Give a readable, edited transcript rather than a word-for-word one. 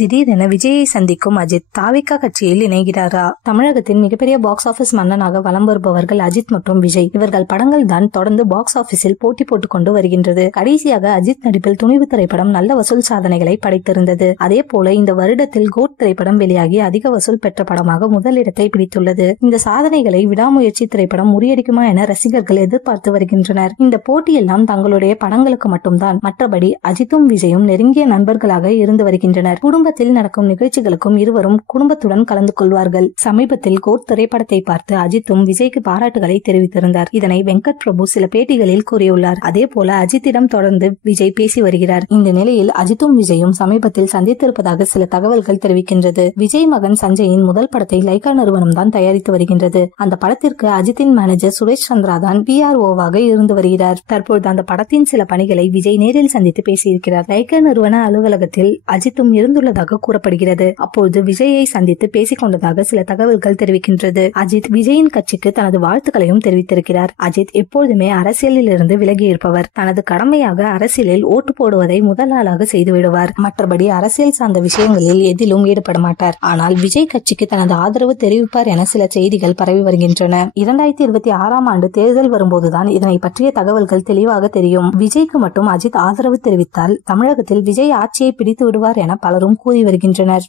திடீரென விஜயை சந்திக்கும் அஜித் தாவிகா கட்சியில் இணைகிறாரா? தமிழகத்தின் மிகப்பெரிய பாக்ஸ் ஆபீஸ் மன்னனாக வலம் வருபவர்கள் அஜித் மற்றும் விஜய். இவர்கள் படங்கள் தான் தொடர்ந்து பாக்ஸ் ஆபீஸில் போட்டி போட்டுக் கொண்டு வருகின்றது. கடைசியாக அஜித் நடிப்பில் துணிவு திரைப்படம் நல்ல வசூல் சாதனைகளை படைத்திருந்தது. அதே போல இந்த வருடத்தில் கோட் திரைப்படம் வெளியாகி அதிக வசூல் பெற்ற படமாக முதலிடத்தை பிடித்துள்ளது. இந்த சாதனைகளை விடாமுயற்சி திரைப்படம் முறியடிக்குமா என ரசிகர்கள் எதிர்பார்த்து வருகின்றனர். இந்த போட்டியெல்லாம் தங்களுடைய படங்களுக்கு மட்டும்தான். மற்றபடி அஜித்தும் விஜயும் நெருங்கிய நண்பர்களாக இருந்து வருகின்றனர். குடும்பத்தில் நடக்கும் நிகழ்ச்சிகளுக்கும் இருவரும் குடும்பத்துடன் கலந்து கொள்வார்கள். சமீபத்தில் கோட் திரைப்படத்தை பார்த்து அஜித்தும் விஜய்க்கு பாராட்டுகளை தெரிவித்திருந்தார். இதனை வெங்கட் பிரபு சில பேட்டிகளில் கூறியுள்ளார். அதே போல அஜித்திடம் தொடர்ந்து விஜய் பேசி வருகிறார். இந்த நிலையில் அஜித்தும் விஜயும் சமீபத்தில் சந்தித்திருப்பதாக சில தகவல்கள் தெரிவிக்கின்றது. விஜய் மகன் சஞ்சயின் முதல் படத்தை லைகா நிறுவனம் தான் தயாரித்து வருகின்றது. அந்த படத்திற்கு அஜித்தின் மேனேஜர் சுரேஷ் சந்திரா தான் PRO-வாக இருந்து வருகிறார். தற்போது அந்த படத்தின் சில பணிகளை விஜய் நேரில் சந்தித்து பேசியிருக்கிறார். லைகா நிறுவன அலுவலகத்தில் அஜித்தும் இருந்துள்ளதாக கூறப்படுகிறது. அப்போது விஜயை சந்தித்து பேசிக் கொண்டதாக சில தகவல்கள் தெரிவிக்கின்றது. அஜித் விஜயின் கட்சிக்கு தனது வாழ்த்துக்களையும் தெரிவித்திருக்கிறார். அஜித் எப்போதுமே அரசியலில் இருந்து விலகி இருப்பவர். தனது கடமையாக அரசியலில் ஓட்டு போடுவதை முதல் ஆளாக செய்து விடுவார். மற்றபடி அரசியல் சார்ந்த விஷயங்களில் எதிலும் ஈடுபட மாட்டார். ஆனால் விஜய் கட்சிக்கு தனது ஆதரவு தெரிவிப்பார் என சில செய்திகள் பரவி வருகின்றன. 2026 ஆண்டு தேர்தல் வரும்போதுதான் இதனை பற்றிய தகவல்கள் தெளிவாக தெரியும். விஜய்க்கு மட்டும் அஜித் ஆதரவு தெரிவித்தால் தமிழகத்தில் விஜய் ஆட்சியை பிடித்து விடுவார் என பலரும் கூறி வருகின்றனர்.